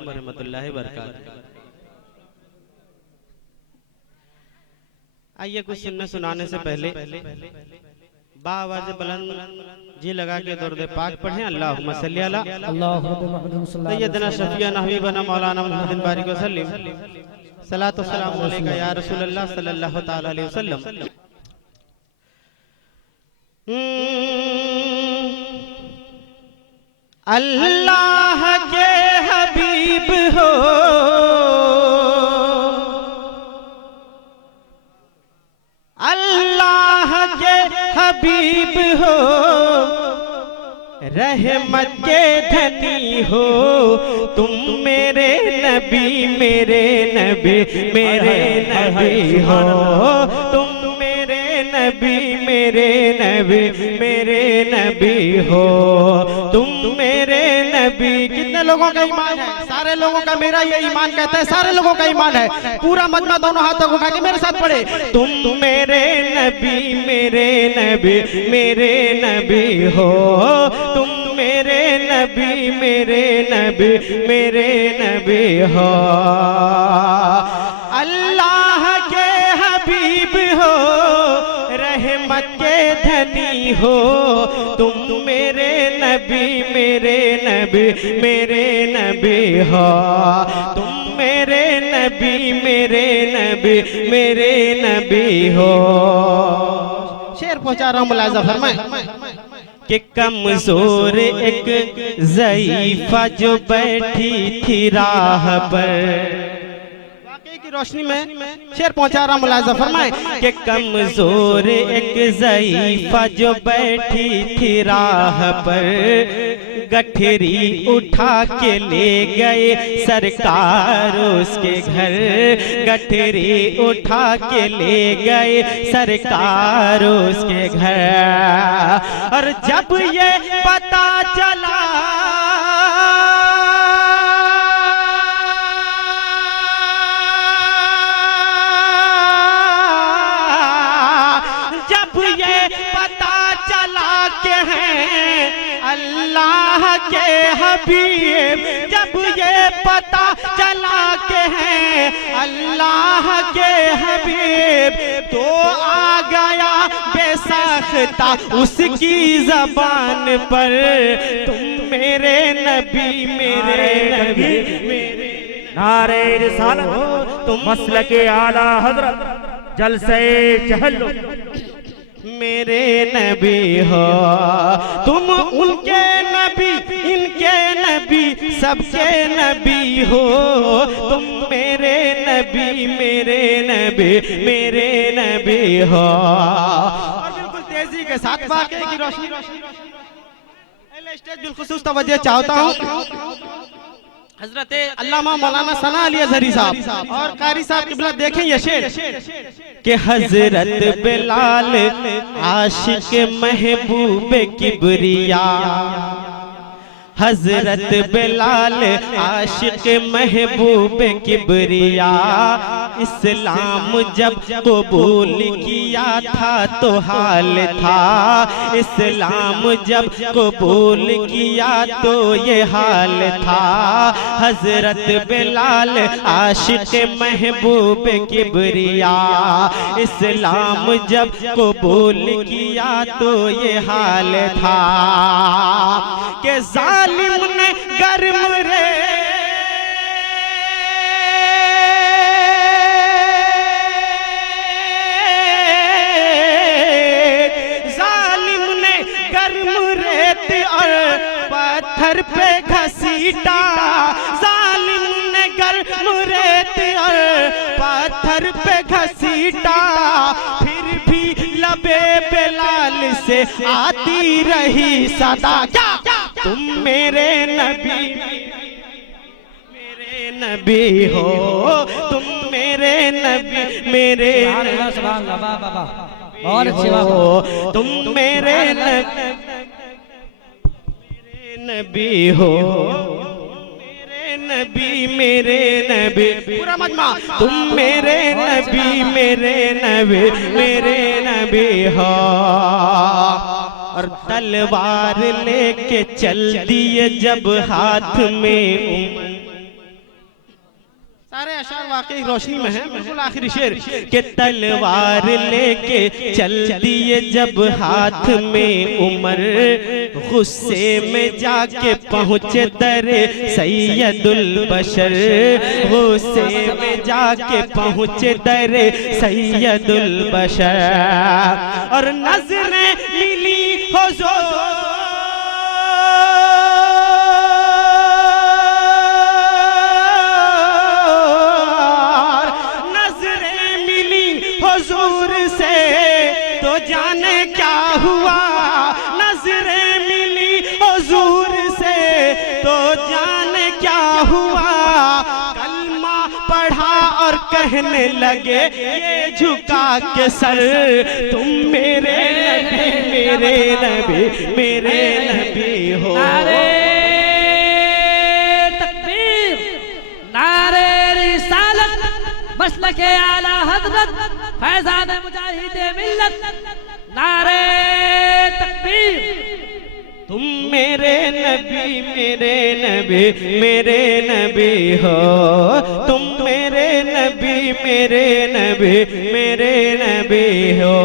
अलैकुम रहमतुल्लाहि व बरकातहू। आइए कुछ सुनने सुनाने से पहले बाआवाज़ बुलंद जी लगा के दरूद पाक पढ़ें। अल्लाहुम्मा सल्ली अला सय्यदना शफीअना हबीबना मौलाना मुहम्मदिन बारिक वसल्लिम सलातो सलाम अलैका या रसूलल्लाह सल्लल्लाहु तआला अलैहि वसल्लम। अल्लाह के हबीब हो, अल्लाह के हबीब हो, रहमत के धनी हो, तुम मेरे नबी मेरे नबी मेरे नबी हो, तुम मेरे नबी मेरे नबी मेरे नबी हो, तुम मेरे नबी। कितने लोगों का ईमान है? सारे लोगों का मेरा ये ईमान कहता है, सारे लोगों का ईमान है। पूरा मजमा दोनों हाथों को उठा के मेरे साथ पढ़े। तुम मेरे नबी मेरे नबी मेरे नबी हो, तुम मेरे नबी मेरे नबी मेरे नबी हो, अल्लाह के हबीब हो, रहमत के धनी हो, तुम मेरे नबी मेरे नबी मेरे नबी हो, तुम मेरे नबी मेरे नबी मेरे नबी हो। शेर पहुंचा रहा हूं, मुलाजा फरमाए कि कमजोर एक ज़ईफ़ा जो बैठी थी राह पर, वाकई की रोशनी में शेर पहुंचा रहा हूं, मुलाजा फरमाए कि कमजोर एक ज़ईफ़ा जो बैठी थी राह पर, गठरी उठा के ले गए सरकार उसके घर, गठरी उठा के ले गए सरकार उसके घर। और जब ये पता चला अल्लाह के हबीब, जब ये पता चला के हैं अल्लाह के हबीब, तो आ गया बेसाख्ता उसकी ज़बान पर, तुम मेरे नबी मेरे नबी मेरे नारे रिसालत तुम मसलके आला हज़रत जलसे चहल मेरे नबी हो, तुम उनके नबी इनके नबी सबके नबी हो, तुम मेरे नबी मेरे नबी मेरे नबी हो। और बिल्कुल तेजी के साथ वाक़े की रोशनी स्टेज बिलखुसूस तवज्जो चाहता हूँ हजरत अल्लामा मौलाना सना अली अज़हरी साहब और कारी साहब किबला। देखें ये शेर कि हजरत बिलाल आशिक महबूब किबरिया, हजरत बिलाल आशिक महबूब किबरिया, इस्लाम जब कबूल किया था तो हाल था, इस्लाम जब कबूल किया तो ये हाल था, हजरत बिलाल आशिक महबूब किबरिया, इस्लाम जब कबूल किया तो ये हाल था कि जालिम ने गर्म रे जालिम ने गर्म रेत और पत्थर पे घसीटा, जालिम ने गर्म रेत और पत्थर पे घसीटा, फिर भी लबे बिलाल से आती रही सदा, क्या तुम मेरे नबी मेरे नबी हो, तुम मेरे नबी मेरे हो, तुम मेरे नबी हो, मेरे नबी मेरे नबी। पूरा मजमा तुम मेरे नबी मेरे नबी मेरे नबी हो। और तलवार लेके चल दिए जब हाथ में सारे अशार वाकई रोशनी में है। बिल्कुल आखिरी शेर के तलवार लेके चल दिए जब हाथ में उमर, गुस्से में जाके पहुँचे दरे सैयदुल बशर, गुस्से में जाके पहुँचे दरे सैयदुल बशर। और नजरें मिली हुजूर हुजूर से तो जाने क्या हुआ, नजरें मिली हुजूर से तो जाने क्या हुआ। कलमा पढ़ा और कहने लगे ये झुका के सर, तुम मेरे नबी मेरे नबी हो। नारे तकबीर, नारे रिसालत, मसलके आला हज़रत फैज़ान मुजाहिदे मिल्लत। नारे तकबीर। तुम मेरे नबी मेरे नबी हो, तुम मेरे नबी मेरे नबी हो।